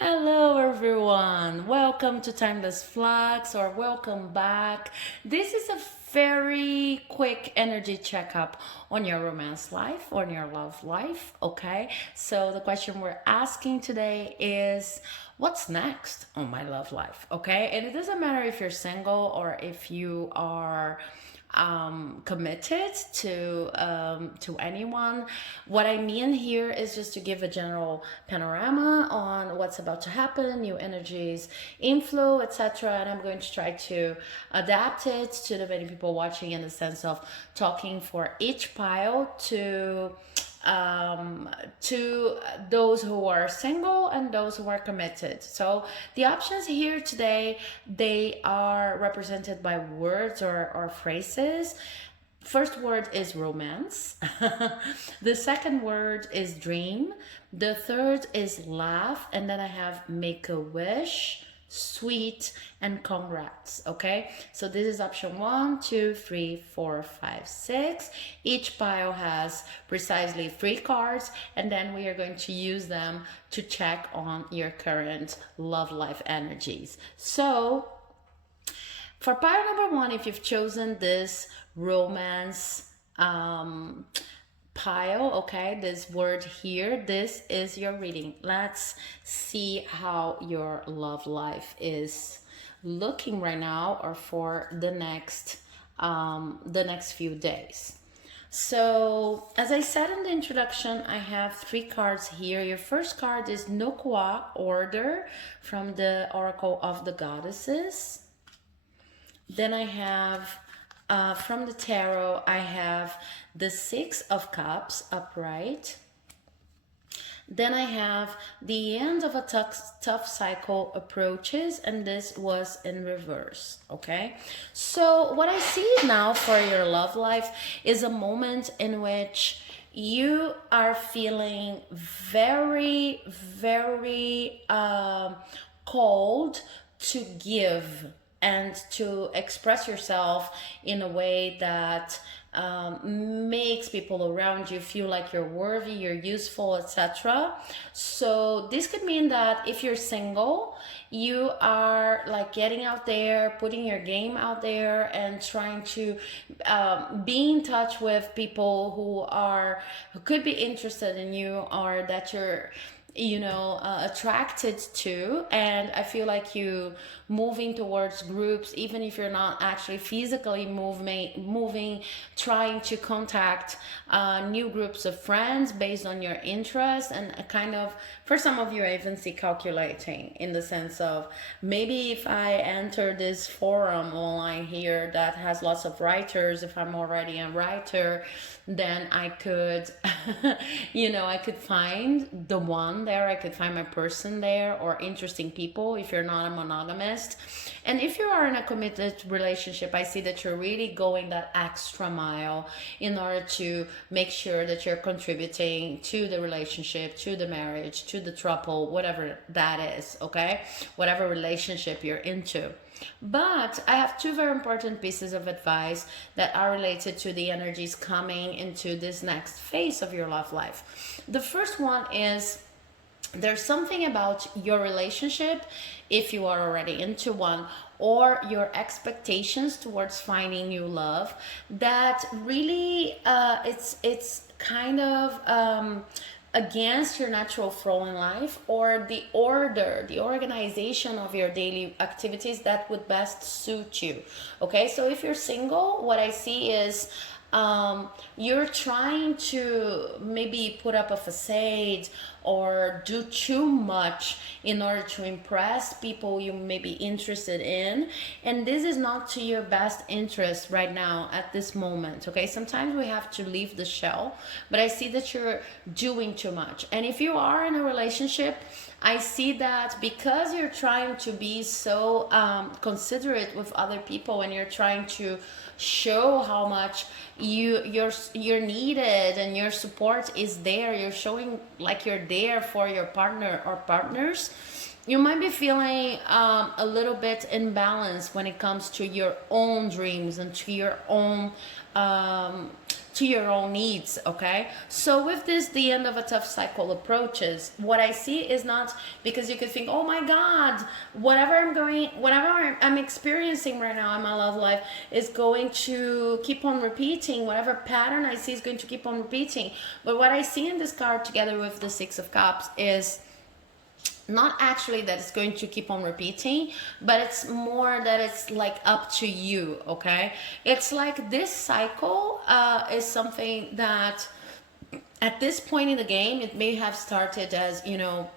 Hello, everyone. Welcome to Timeless Flux, or welcome back. This is a very quick energy checkup on your romance life, on your love life. Okay, so the question we're asking today is what's next on my love life? Okay, and it doesn't matter if you're single or if you are committed to anyone. What I mean here is just to give a general panorama on what's about to happen, new energies, inflow, etc. And I'm going to try to adapt it to the many people watching in the sense of talking for each pile um, to those who are single and those who are committed. So the options here today, they are represented by words or phrases. First word is romance. The second word is dream. The third is laugh. And then I have make a wish, sweet, and congrats. Okay, so this is option 1, 2, 3, 4, 5, 6. Each pile has precisely 3 cards, and then we are going to use them to check on your current love life energies. So for pile number 1, if you've chosen this romance pile, okay, this word here, this is your reading. Let's see how your love life is looking right now or for the next few days. So, as I said in the introduction, I have 3 cards here. Your first card is No Kwa, Order, from the Oracle of the Goddesses. Then I have from the tarot, I have the 6 of Cups upright. Then I have the end of a tough cycle approaches, and this was in reverse. Okay, so what I see now for your love life is a moment in which you are feeling very called to give and to express yourself in a way that makes people around you feel like you're worthy, you're useful, etc. So this could mean that if you're single, you are like getting out there, putting your game out there, and trying to be in touch with people who could be interested in you, or that you're attracted to. And I feel like you moving towards groups, even if you're not actually physically moving, trying to contact new groups of friends based on your interest. And kind of, for some of you, I even see calculating in the sense of, maybe if I enter this forum online here that has lots of writers, if I'm already a writer, then I could I could find the one there, I could find my person there, or interesting people if you're not a monogamist. And if you are in a committed relationship, I see that you're really going that extra mile in order to make sure that you're contributing to the relationship, to the marriage, to the throuple, whatever that is. Okay, whatever relationship you're into. But I have 2 very important pieces of advice that are related to the energies coming into this next phase of your love life. The first one is, there's something about your relationship, if you are already into one, or your expectations towards finding new love, that really it's kind of against your natural flow in life, or the organization of your daily activities that would best suit you. Okay, so if you're single, what I see is you're trying to maybe put up a facade or do too much in order to impress people you may be interested in, and this is not to your best interest right now at this moment. Okay, sometimes we have to leave the shell, but I see that you're doing too much. And if you are in a relationship, I see that because you're trying to be so considerate with other people, and you're trying to show how much you're needed and your support is there, you're showing like you're there for your partner or partners, you might be feeling a little bit imbalanced when it comes to your own dreams and to your own to your own needs. Okay, so with this, the end of a tough cycle approaches, what I see is not, because you could think, oh my god, whatever I'm experiencing right now in my love life is going to keep on repeating. Whatever pattern I see is going to keep on repeating. But what I see in this card together with the Six of Cups is not actually that it's going to keep on repeating, but it's more that it's like up to you. Okay, it's like this cycle is something that at this point in the game, it may have started as, you know,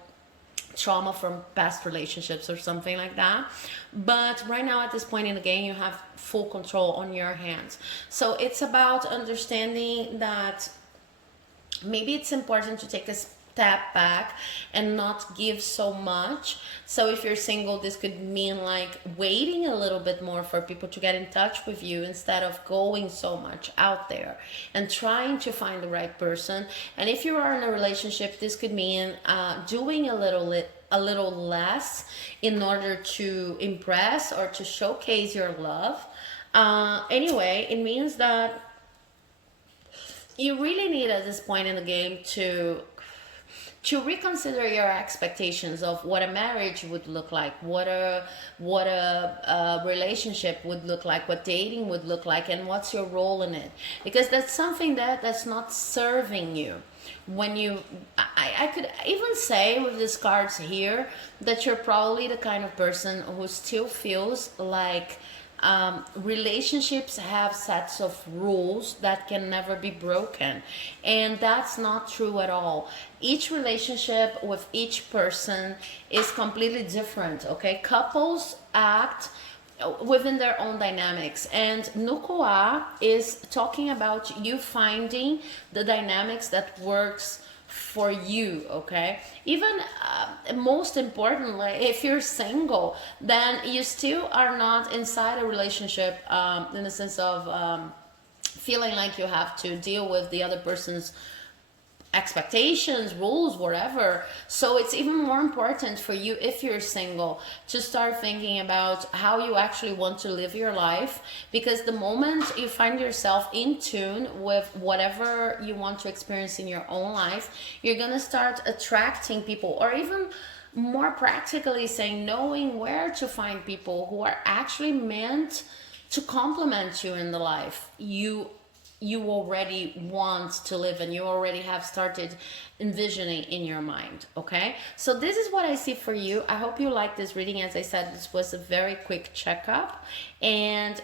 trauma from past relationships or something like that, but right now at this point in the game, you have full control on your hands. So it's about understanding that maybe it's important to take a step back and not give so much. So if you're single, this could mean like waiting a little bit more for people to get in touch with you instead of going so much out there and trying to find the right person. And if you are in a relationship, this could mean doing a little less in order to impress or to showcase your love. Anyway, it means that you really need at this point in the game to reconsider your expectations of what a marriage would look like, what a relationship would look like, what dating would look like, and what's your role in it, because that's something that's not serving you. When you, I could even say with these cards here that you're probably the kind of person who still feels like relationships have sets of rules that can never be broken, and that's not true at all. Each relationship with each person is completely different. Okay, couples act within their own dynamics, and Nukua is talking about you finding the dynamics that works for you. Okay, even most importantly, if you're single, then you still are not inside a relationship in the sense of feeling like you have to deal with the other person's expectations, rules, whatever. So it's even more important for you, if you're single, to start thinking about how you actually want to live your life, because the moment you find yourself in tune with whatever you want to experience in your own life, you're gonna start attracting people, or even more practically saying, knowing where to find people who are actually meant to complement you in the life you already want to live, and you already have started envisioning in your mind. Okay, so this is what I see for you. I hope you like this reading. As I said, this was a very quick checkup, and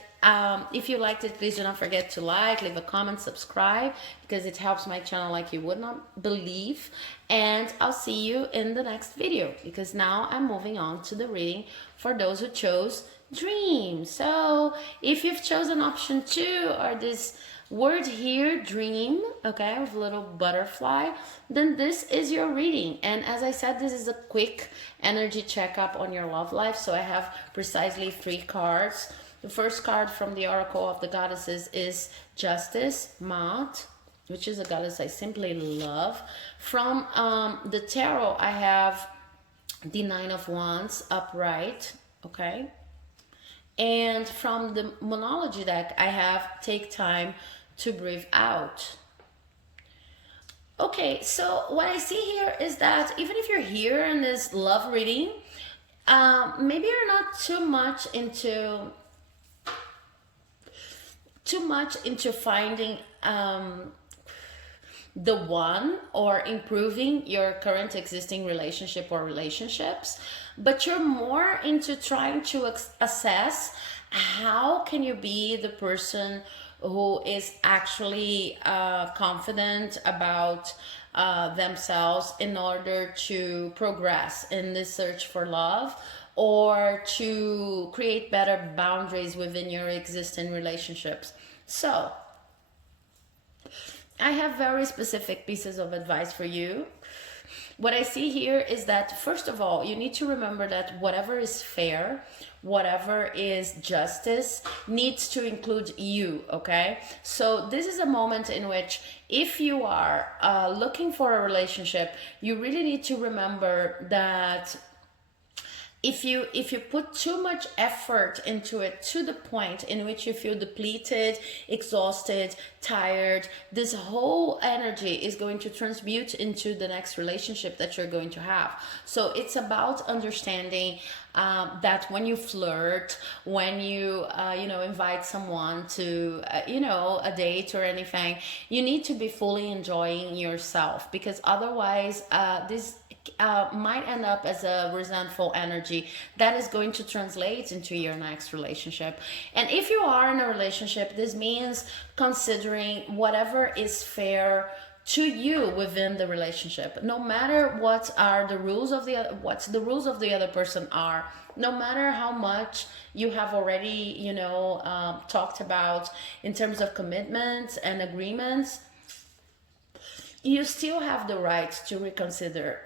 if you liked it, please do not forget to like, leave a comment, subscribe, because it helps my channel like you would not believe. And I'll see you in the next video, because now I'm moving on to the reading for those who chose dream. So if you've chosen option 2, or this word here, dream, okay, with a little butterfly, then this is your reading. And as I said, this is a quick energy checkup on your love life. So I have precisely 3 cards. The first card from the Oracle of the Goddesses is Justice, Maat, which is a goddess I simply love. From the Tarot, I have the 9 of Wands, upright, okay. And from the Monology deck, I have Take Time to Breathe Out. Okay, so what I see here is that even if you're here in this love reading, maybe you're not too much into finding the one, or improving your current existing relationship or relationships, but you're more into trying to assess how can you be the person who is actually confident about themselves in order to progress in this search for love, or to create better boundaries within your existing relationships. So I have very specific pieces of advice for you. What I see here is that, first of all, you need to remember that whatever is fair, whatever is justice, needs to include you, okay? So this is a moment in which, if you are looking for a relationship, you really need to remember that if you put too much effort into it to the point in which you feel depleted, exhausted, tired, this whole energy is going to transmute into the next relationship that you're going to have. So it's about understanding that when you flirt, when you invite someone to a date or anything, you need to be fully enjoying yourself, because otherwise this might end up as a resentful energy that is going to translate into your next relationship. And if you are in a relationship, this means considering whatever is fair to you within the relationship, no matter what are the rules of what's the rules of the other person are, no matter how much you have already talked about in terms of commitments and agreements, you still have the right to reconsider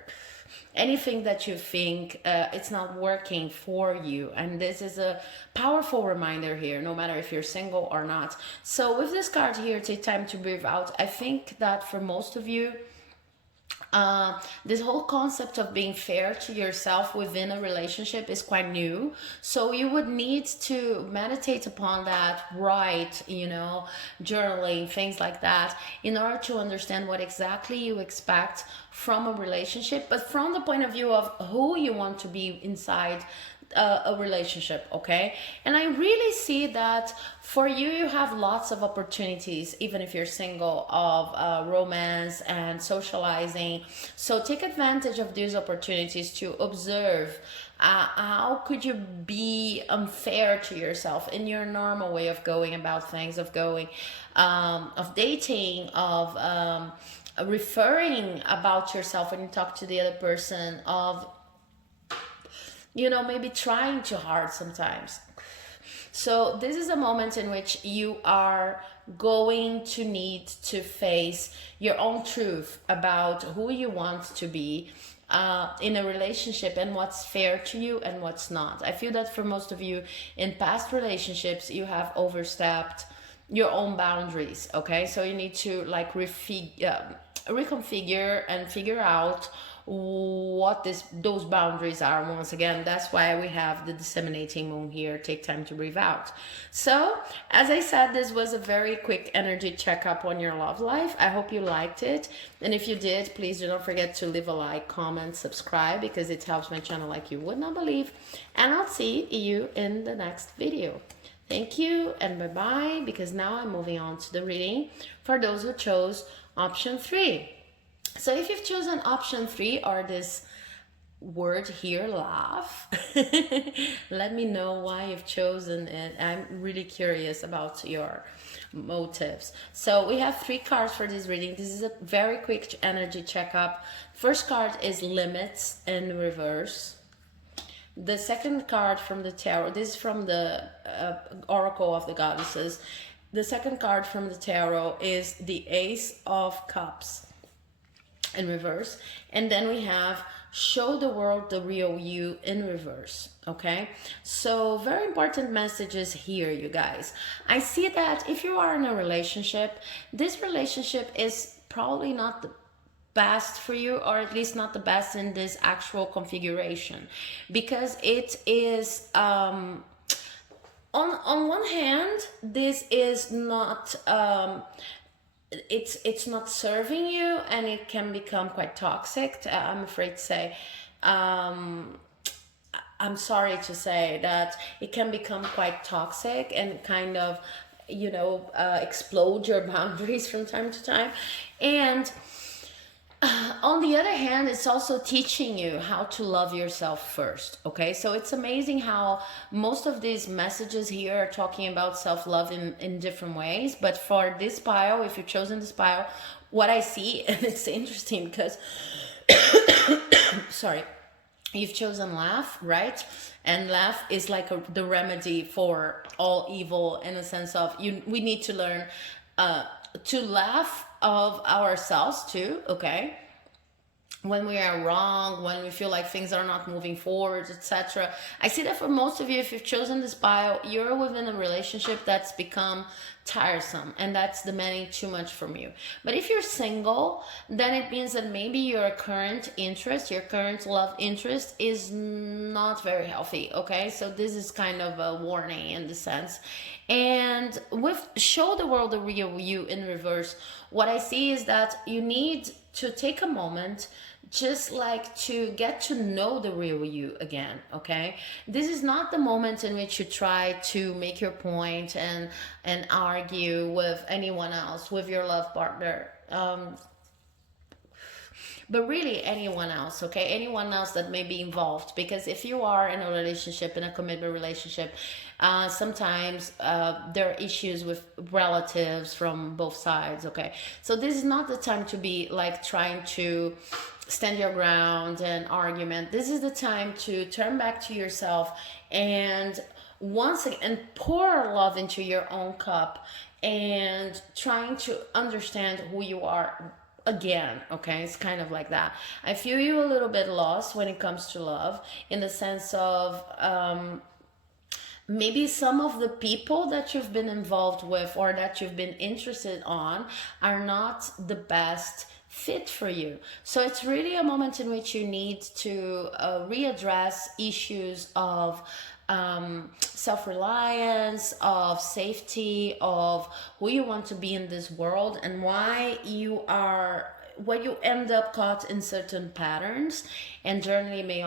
anything that you think it's not working for you. And this is a powerful reminder here, no matter if you're single or not. So with this card here, take time to breathe out. I think that for most of you, this whole concept of being fair to yourself within a relationship is quite new. So you would need to meditate upon that, write, journaling, things like that, in order to understand what exactly you expect from a relationship, but from the point of view of who you want to be inside a relationship. Okay. And I really see that for you, you have lots of opportunities, even if you're single, of romance and socializing. So take advantage of these opportunities to observe how could you be unfair to yourself in your normal way of going about things, of going of dating, of referring about yourself when you talk to the other person, of maybe trying too hard sometimes. So this is a moment in which you are going to need to face your own truth about who you want to be in a relationship, and what's fair to you and what's not. I feel that for most of you in past relationships, you have overstepped your own boundaries. Okay, so you need to reconfigure and figure out what those boundaries are. Once again, that's why we have the disseminating moon here. Take time to breathe out. So as I said, this was a very quick energy checkup on your love life. I hope you liked it, and if you did, please do not forget to leave a like, comment, subscribe, because it helps my channel like you would not believe. And I'll see you in the next video. Thank you and bye bye, because now I'm moving on to the reading for those who chose option 3. So if you've chosen option 3, or this word here, laugh, let me know why you've chosen it. I'm really curious about your motives. So we have 3 cards for this reading. This is a very quick energy checkup. First card is limits in reverse. The second card from the tarot, this is from the Oracle of the Goddesses. The second card from the tarot is the Ace of Cups in reverse. And then we have show the world the real you in reverse. Okay, so very important messages here, you guys. I see that if you are in a relationship, this relationship is probably not the best for you, or at least not the best in this actual configuration, because it is on one hand, this is not it's not serving you, and it can become quite toxic. I'm afraid to say, I'm sorry to say that it can become quite toxic and kind of explode your boundaries from time to time. And on the other hand, it's also teaching you how to love yourself first. Okay, so it's amazing how most of these messages here are talking about self-love in different ways. But for this pile, if you've chosen this pile, what I see, and it's interesting because sorry, you've chosen laugh, right? And laugh is like the remedy for all evil, in a sense of we need to learn to laugh of ourselves too. Okay, when we are wrong, when we feel like things are not moving forward, etc. I see that for most of you, if you've chosen this pile, you're within a relationship that's become tiresome and that's demanding too much from you. But if you're single, then it means that maybe your current interest, your current love interest is not very healthy, okay? So this is kind of a warning in the sense. And with show the world the real you in reverse, what I see is that you need to take a moment just like to get to know the real you again, okay? This is not the moment in which you try to make your point and argue with anyone else, with your love partner, but really anyone else, okay? Anyone else that may be involved, because if you are in a relationship, in a commitment relationship, sometimes there are issues with relatives from both sides, okay? So this is not the time to be like trying to stand your ground and argument. This is the time to turn back to yourself and once again pour love into your own cup and trying to understand who you are again, okay? It's kind of like that. I feel you a little bit lost when it comes to love, in the sense of maybe some of the people that you've been involved with or that you've been interested on are not the best fit for you. So it's really a moment in which you need to readdress issues of self-reliance, of safety, of who you want to be in this world, and why you end up caught in certain patterns. And journaling may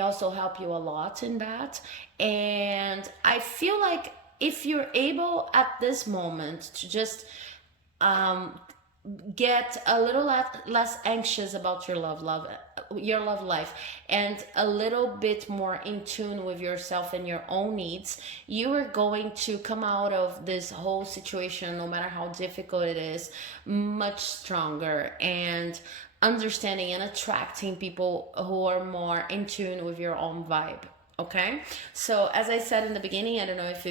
also help you a lot in that. And I feel like if you're able at this moment to just get a little less anxious about your love life, and a little bit more in tune with yourself and your own needs, you are going to come out of this whole situation, no matter how difficult it is, much stronger and understanding and attracting people who are more in tune with your own vibe. Okay, so as I said in the beginning, I don't know if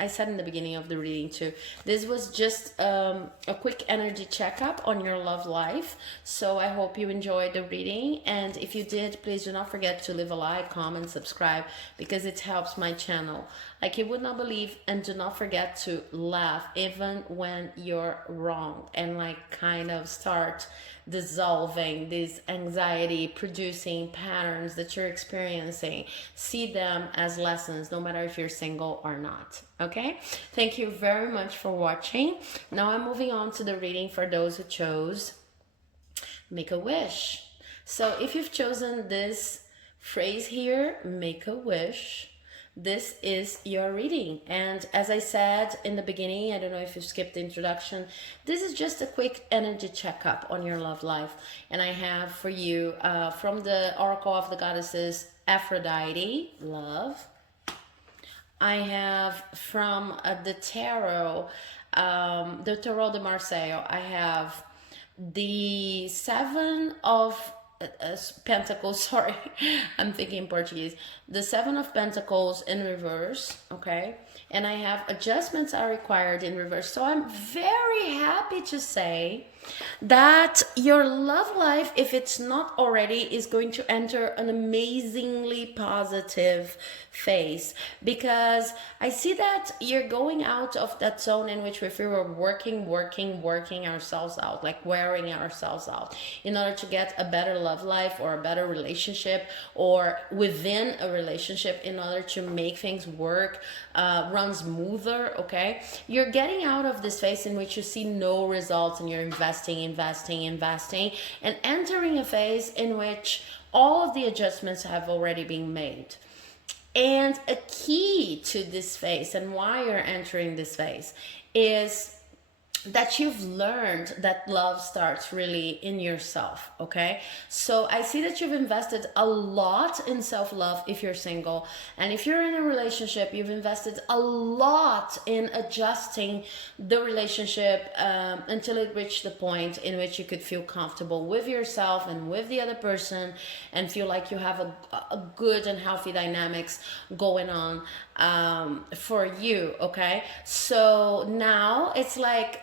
I said in the beginning of the reading too, this was just a quick energy checkup on your love life. So I hope you enjoyed the reading, and if you did, please do not forget to leave a like, comment, subscribe, because it helps my channel like you would not believe. And do not forget to laugh even when you're wrong, and like kind of start dissolving these anxiety producing patterns that you're experiencing. See them as lessons, no matter if you're single or not. Okay, thank you very much for watching. Now I'm moving on to the reading for those who chose make a wish. So if you've chosen this phrase here, make a wish, this is your reading. And as I said in the beginning, I don't know if you skipped the introduction, this is just a quick energy checkup on your love life. And I have for you from the Oracle of the Goddesses, Aphrodite, love. I have from the Tarot, the Tarot de Marseille, I have the Seven of Pentacles, sorry, I'm thinking Portuguese. The Seven of Pentacles in reverse, okay? And I have adjustments are required in reverse. So I'm very happy to say that your love life, if it's not already, is going to enter an amazingly positive phase, because I see that you're going out of that zone in which we were working ourselves out, like wearing ourselves out in order to get a better love life or a better relationship, or within a relationship, in order to make things work, run smoother, okay? You're getting out of this phase in which you see no results and you're investing, and entering a phase in which all of the adjustments have already been made. And a key to this phase, and why you're entering this phase, is that you've learned that love starts really in yourself, okay? So I see that you've invested a lot in self-love if you're single, and if you're in a relationship, you've invested a lot in adjusting the relationship until it reached the point in which you could feel comfortable with yourself and with the other person, and feel like you have a good and healthy dynamics going on for you, okay? So now it's like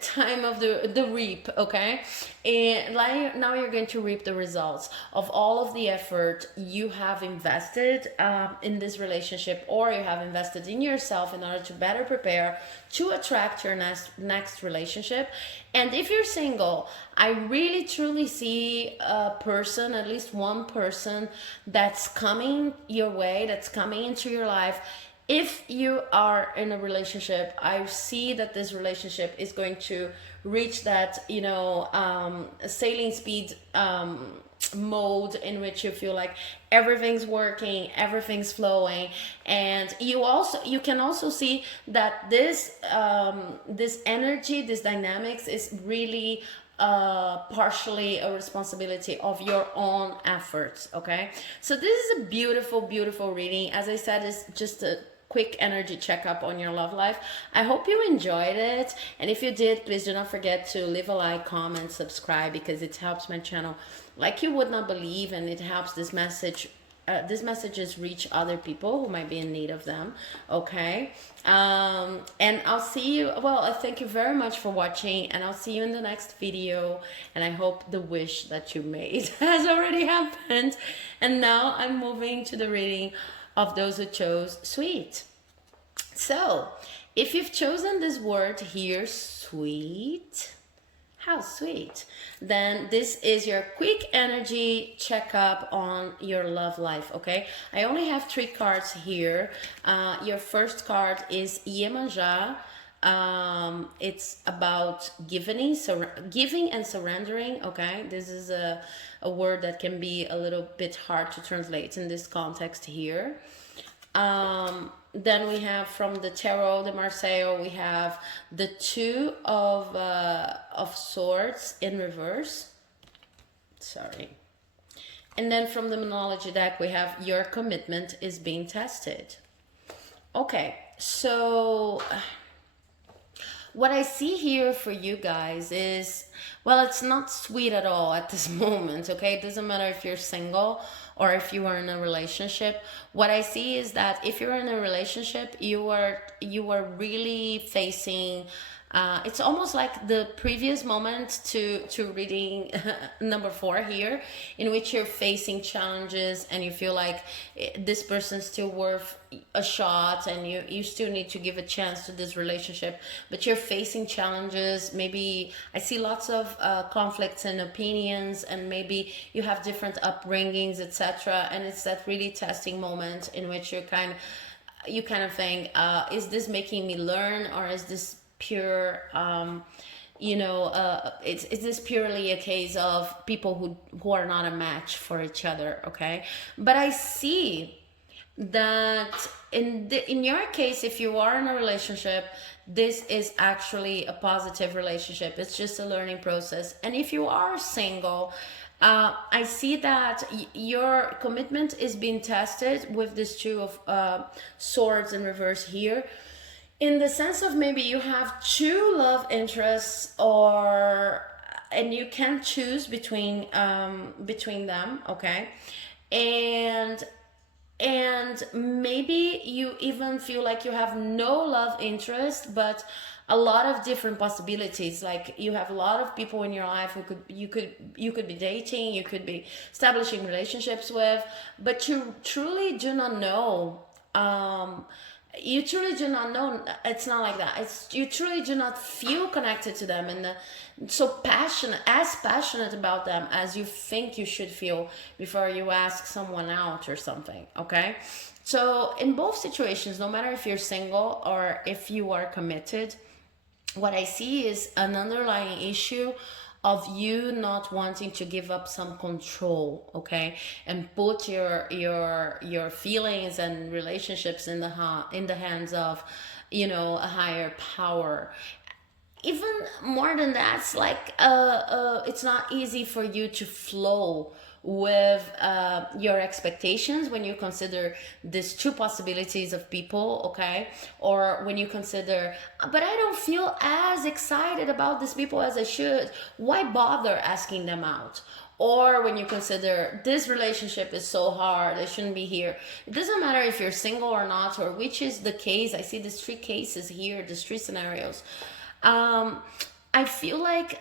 time of the reap, okay? And like now you're going to reap the results of all of the effort you have invested in this relationship, or you have invested in yourself in order to better prepare to attract your next relationship. And if you're single, I really truly see a person, at least one person, that's coming your way, that's coming into your life. If you are in a relationship, I see that this relationship is going to reach that, sailing speed mode in which you feel like everything's working, everything's flowing. And you can also see that this energy, this dynamics is really partially a responsibility of your own efforts. Okay, so this is a beautiful, beautiful reading. As I said, it's just a quick energy checkup on your love life. I hope you enjoyed it, and if you did, please do not forget to leave a like, comment, subscribe, because it helps my channel like you would not believe, and it helps these messages reach other people who might be in need of them. Okay, and I'll see you. Well, I thank you very much for watching, and I'll see you in the next video. And I hope the wish that you made has already happened. And now I'm moving to the reading of those who chose sweet. So if you've chosen this word here, sweet, how sweet, then this is your quick energy checkup on your love life. Okay, I only have 3 cards here. Your first card is Iemanjá. It's about giving and surrendering. Okay, this is a word that can be a little bit hard to translate in this context here. Then we have from the Tarot de Marseille, we have the 2 of Swords in reverse. Sorry. And then from the Monology deck, we have your commitment is being tested. Okay, so what I see here for you guys is, well, it's not sweet at all at this moment, okay? It doesn't matter if you're single or if you are in a relationship. What I see is that if you're in a relationship, you are really facing, it's almost like the previous moment to reading number 4 here, in which you're facing challenges and you feel like this person's still worth a shot, and you still need to give a chance to this relationship, but you're facing challenges. Maybe I see lots of conflicts and opinions, and maybe you have different upbringings, etc. And it's that really testing moment in which you kind of think, is this making me learn, or is this pure is this purely a case of people who are not a match for each other? Okay, but I see that in your case, if you are in a relationship, this is actually a positive relationship. It's just a learning process. And if you are single, I see that your commitment is being tested with this 2 of Swords in reverse here, in the sense of maybe you have 2 love interests, and you can choose between them. Okay, and maybe you even feel like you have no love interest, but a lot of different possibilities. Like you have a lot of people in your life who you could be dating, you could be establishing relationships with, but you truly do not know. You truly do not know. It's not like that. You truly do not feel connected to them, and so passionate about them as you think you should feel before you ask someone out or something. Okay, so in both situations, no matter if you're single or if you are committed, what I see is an underlying issue of you not wanting to give up some control, okay, and put your feelings and relationships in the hands of, a higher power. Even more than that, it's like it's not easy for you to flow with your expectations when you consider these 2 possibilities of people, okay? Or when you consider, but I don't feel as excited about these people as I should, why bother asking them out? Or when you consider this relationship is so hard, I shouldn't be here. It doesn't matter if you're single or not, or which is the case. I see these 3 cases here, these 3 scenarios. um, I feel like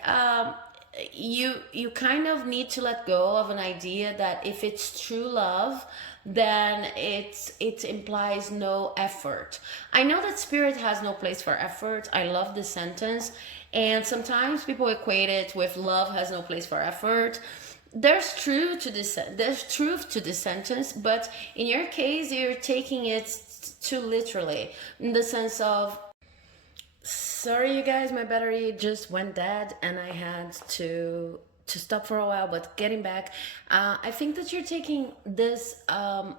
you kind of need to let go of an idea that if it's true love, then it implies no effort. I know that spirit has no place for effort. I love this sentence, and sometimes people equate it with love has no place for effort. There's truth to this sentence, but in your case you're taking it too literally, in the sense of, sorry you guys, my battery just went dead and I had to stop for a while, but getting back, I think that you're taking this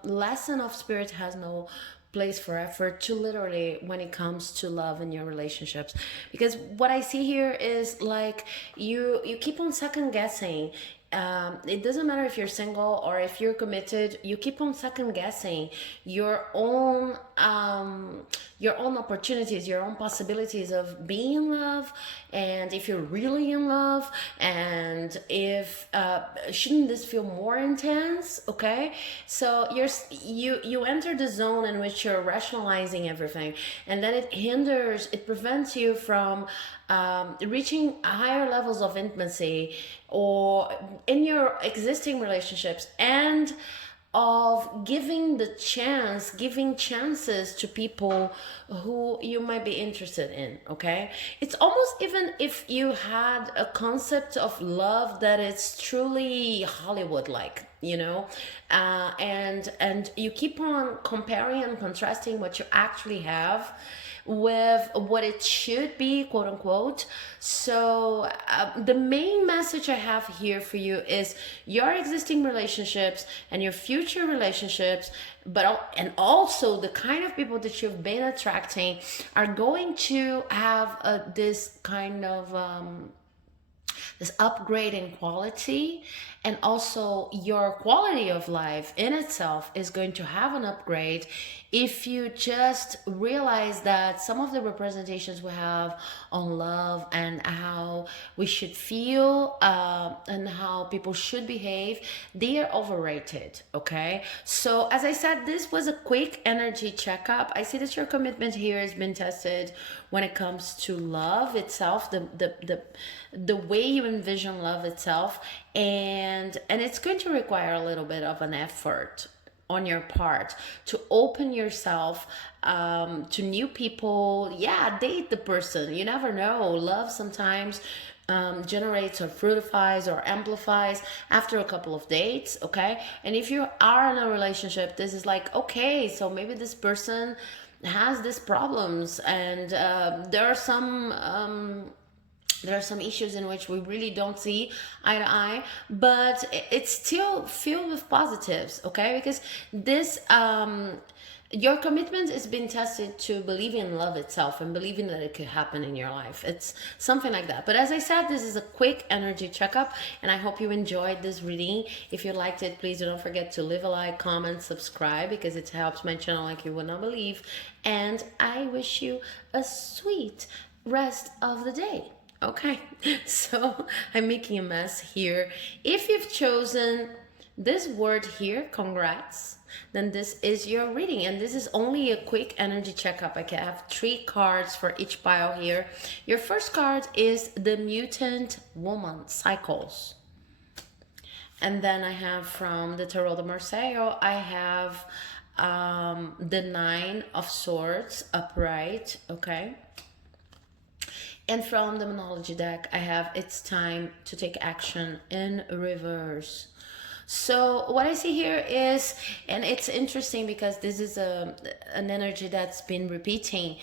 lesson of spirit has no place for effort too literally when it comes to love in your relationships, because what I see here is like you keep on second guessing. It doesn't matter if you're single or if you're committed, you keep on second guessing your own opportunities, your own possibilities of being in love, and if you're really in love, and if shouldn't this feel more intense? Okay, so you enter the zone in which you're rationalizing everything, and then it prevents you from reaching higher levels of intimacy or in your existing relationships, and of giving chances to people who you might be interested in. Okay, it's almost even if you had a concept of love that is truly Hollywood like, and you keep on comparing and contrasting what you actually have with what it should be, quote unquote. So the main message I have here for you is your existing relationships and your future relationships, and also the kind of people that you've been attracting are going to have this kind of this upgrade in quality, and also your quality of life in itself is going to have an upgrade if you just realize that some of the representations we have on love and how we should feel, and how people should behave, they are overrated. Okay, so as I said, this was a quick energy checkup. I see that your commitment here has been tested when it comes to love itself, the way you envision love itself, and it's going to require a little bit of an effort on your part to open yourself to new people. Yeah, date the person. You never know. Love sometimes generates or fruitifies or amplifies after a couple of dates. Okay, and if you are in a relationship, this is like, okay, so maybe this person has these problems, and there are some issues in which we really don't see eye to eye, but it's still filled with positives. Okay, because this your commitment is being tested to believing in love itself and believing that it could happen in your life. It's something like that. But as I said, this is a quick energy checkup, and I hope you enjoyed this reading. If you liked it, please don't forget to leave a like, comment, subscribe, because it helps my channel like you would not believe. And I wish you a sweet rest of the day. Okay, so I'm making a mess here. If you've chosen this word here, congrats, then this is your reading, and this is only a quick energy checkup. I can have 3 cards for each pile here. Your first card is the Mutant Woman Cycles, and then I have from the Tarot de Marseille, I have the 9 of Swords upright. Okay, and from the Monology deck, I have It's Time to Take Action in reverse. So what I see here is, and it's interesting because this is an energy that's been repeating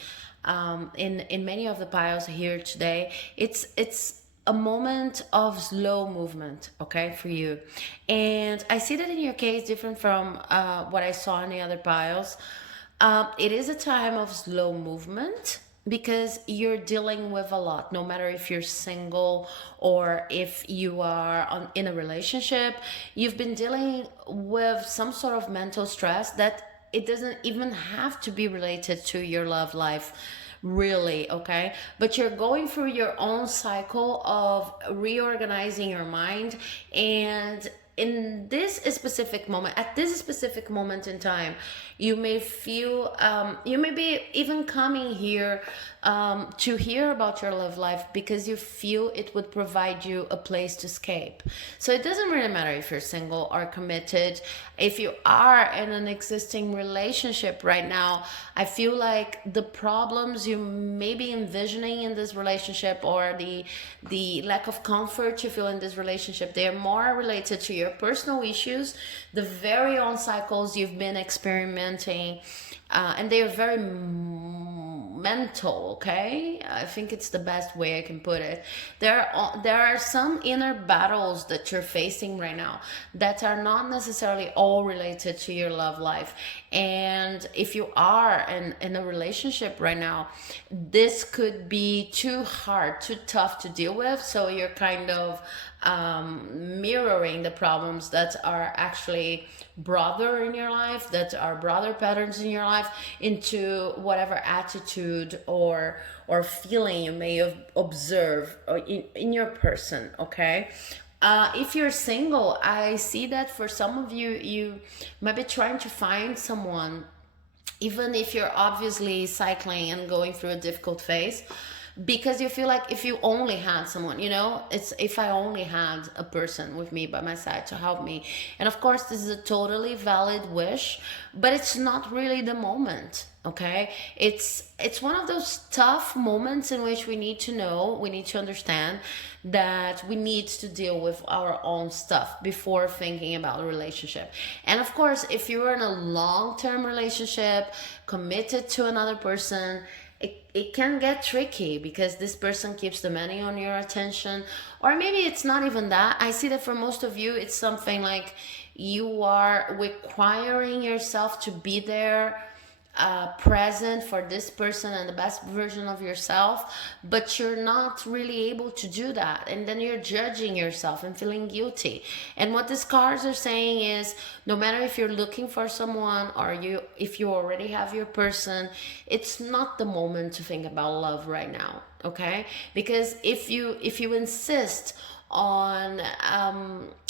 in many of the piles here today. It's a moment of slow movement, okay, for you. And I see that in your case, different from what I saw in the other piles. It is a time of slow movement, because you're dealing with a lot, no matter if you're single or if you are in a relationship. You've been dealing with some sort of mental stress that it doesn't even have to be related to your love life, really. Okay, but you're going through your own cycle of reorganizing your mind, and in this specific moment, at this specific moment in time, you may feel, you may be even coming here to hear about your love life because you feel it would provide you a place to escape. So it doesn't really matter if you're single or committed. If you are in an existing relationship right now, I feel like the problems you may be envisioning in this relationship, or the lack of comfort you feel in this relationship, they are more related to your personal issues, the very own cycles you've been experimenting, and they are very mental. Okay, I think it's the best way I can put it. There are some inner battles that you're facing right now that are not necessarily all related to your love life. And if you are in a relationship right now, this could be too hard, too tough to deal with, so you're kind of mirroring the problems that are actually brother in your life, that are brother patterns in your life, into whatever attitude or feeling you may have observed in your person. Okay, if you're single, I see that for some of you, you might be trying to find someone, even if you're obviously cycling and going through a difficult phase, because you feel like if you only had someone, it's if I only had a person with me by my side to help me. And of course, this is a totally valid wish, but it's not really the moment. Okay, it's one of those tough moments in which we need to understand that we need to deal with our own stuff before thinking about a relationship. And of course, if you're in a long-term relationship committed to another person, it can get tricky because this person keeps demanding on your attention. Or maybe it's not even that. I see that for most of you, it's something like you are requiring yourself to be there, present for this person and the best version of yourself, but you're not really able to do that, and then you're judging yourself and feeling guilty. And what these cards are saying is, no matter if you're looking for someone or if you already have your person, it's not the moment to think about love right now. Okay, because if you insist on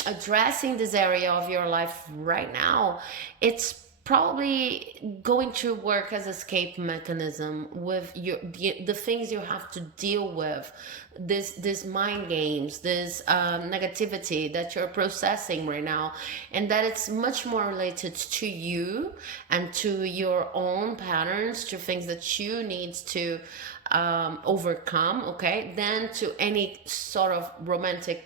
addressing this area of your life right now, it's probably going to work as escape mechanism with the things you have to deal with, this mind games, this negativity that you're processing right now, and that it's much more related to you and to your own patterns, to things that you need to overcome, okay, than to any sort of romantic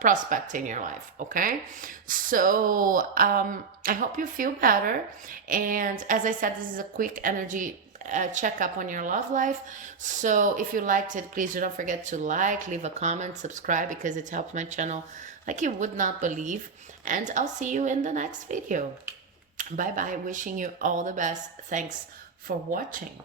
prospect in your life. Okay, so I hope you feel better. And as I said, this is a quick energy checkup on your love life. So if you liked it, please do not forget to leave a comment, subscribe, because it helps my channel like you would not believe. And I'll see you in the next video. Bye bye, wishing you all the best. Thanks for watching.